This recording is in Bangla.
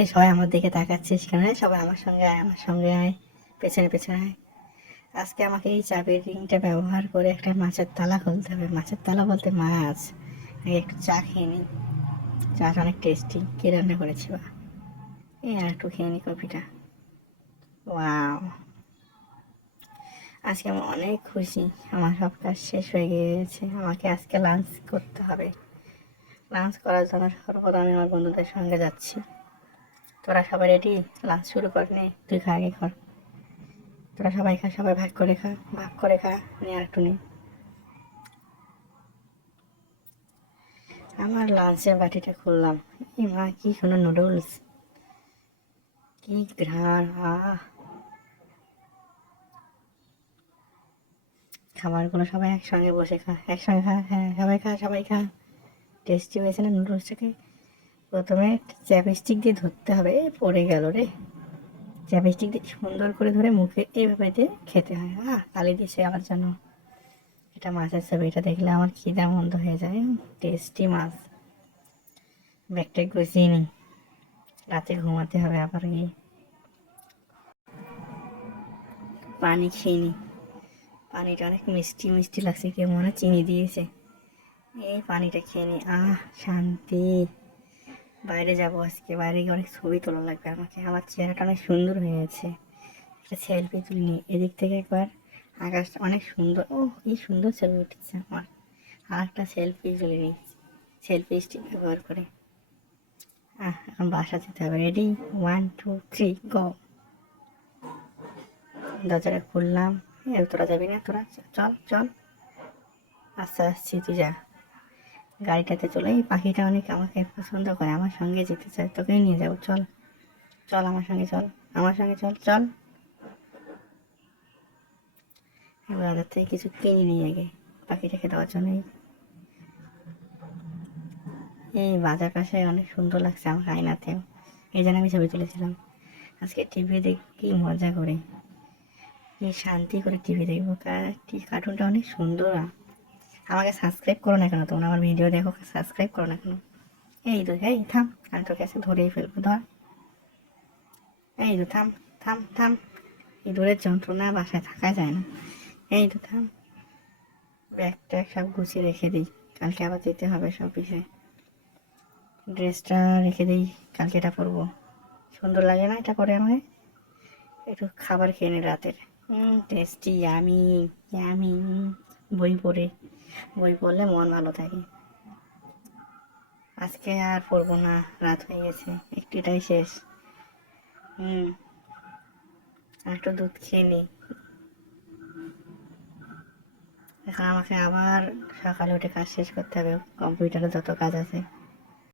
এ সবাই আমার দিকে তাকাচ্ছিস কেন রে? সবাই আমার সঙ্গে আয়, আমার সঙ্গে আয়, পেছনে পেছনে আয়। আজকে আমাকে এই চাবির রিংটা ব্যবহার করে একটা মাছের তালা খুলতে হবে। মাছের তালা বলতে মাছ। আগে একটু চা খেয়ে নিই। চাটা অনেক টেস্টি। কে রান্না করেছি বা? এই আর একটু খেয়ে নিই কফিটা। ওয়াও, আজকে আমি অনেক খুশি। আমার সব কাজ শেষ হয়ে গিয়েছে, আমাকে আজকে লাঞ্চ করতে হবে। লাঞ্চ করার জন্য সর্বদা আমি আমার বন্ধুদের সঙ্গে যাচ্ছি। তোরা সবাই রেডি? লাঞ্চ শুরু কর, নে তুই খা, আগে কর। তোরা সবাই খা, সবাই ভাগ করে খা, ভাগ করে খা। নে আর একটু নে। আমার লাঞ্চের বাটিটা খুললাম। এই মা, কি সুন্দর নুডলস, কি ঘ্রাণ! আহ, খাবারগুলো সবাই একসঙ্গে বসে খা, একসঙ্গে খা। হ্যাঁ, সবাই খা, সবাই খা। টেস্টি হয়েছে না নুডলসটাকে? প্রথমে চ্যাপস্টিক দিয়ে ধরতে হবে। এই পড়ে গেল রে। চ্যাপস্টিক দিয়ে সুন্দর করে ধরে মুখে এইভাবে দিয়ে খেতে হয়। কালি দিছে আমার জন্য। এটা মাছের ছবি, এটা দেখলে আমার খিদা বন্ধ হয়ে যায়। টেস্টি মাছ। ব্যাগটা গুছিয়ে নিই, রাতে ঘুমাতে হবে আবার গিয়ে। পানি খেয়ে নিই। পানিটা অনেক মিষ্টি মিষ্টি লাগছে, কেউ মনে হয় চিনি দিয়েছে। এই পানিটা খেয়ে নিই। শান্তি। বাইরে যাবো আজকে, বাইরে গিয়ে অনেক ছবি তোলা লাগবে আমাকে। আমার চেহারাটা অনেক সুন্দর হয়ে গেছে। একটা সেলফি তুলে নিই এদিক থেকে একবার। আকাশটা অনেক সুন্দর। ও, কি সুন্দর ছবি উঠেছে আমার। আর একটা সেলফি তুলে নিই, সেলফি স্টিক ব্যবহার করে। এখন বাসা যেতে হবে। রেডি, 1 2 3 গো। দরজাটা খুললাম। তোরা যাবি না? তোরা চল চল। আস্তে আসছি, তুই যা। গাড়িটাতে চলে। এই পাখিটা অনেক আমাকে পছন্দ করে, আমার সঙ্গে যেতে চায়। তোকেই নিয়ে যাবো, চল। চল আমার সঙ্গে, চল আমার সঙ্গে, চল চল। বাজার থেকে কিছু কিনে নিই আগে পাখিটাকে দেওয়ার জন্য। এই বাজার পাশে অনেক সুন্দর লাগছে আমার আয়নাতেও। এই জন্য আমি ছবি তুলেছিলাম। আজকে টিভি দেখি কি মজা করে, কি শান্তি করে টিভি দেখবো। কার্টুনটা অনেক সুন্দর। আমাকে সাবস্ক্রাইব করো না কেন তোমরা? আমার ভিডিও দেখো, সাবস্ক্রাইব করো না কেন? এই তো, এই থাম, আমি তোর কাছে ধরেই ফেলবো, ধর। এই তো থাম, থাম থাম। এই দূরের যন্ত্রণা বাসায় থাকা যায় না। এই তো থাম। ব্যাগ ট্যাগ সব গুছিয়ে রেখে দিই, কালকে আবার যেতে হবে সব বিষয়ে। ড্রেসটা রেখে দিই, কালকে এটা পরবো। সুন্দর লাগে না এটা পরে আমায়? একটু খাবার খেয়ে নিই রাতের। Tasty, yummy yummy. বই পড়ে, বই পড়লে মন ভালো থাকে। আজকে আর পড়বো না, রাত হয়ে গেছে, একটিটাই শেষ। হুম, আর একটু দুধ খেয়ে নিই। এখন আমাকে আবার সকালে উঠে কাজ শেষ করতে হবে, কম্পিউটারে যত কাজ আছে।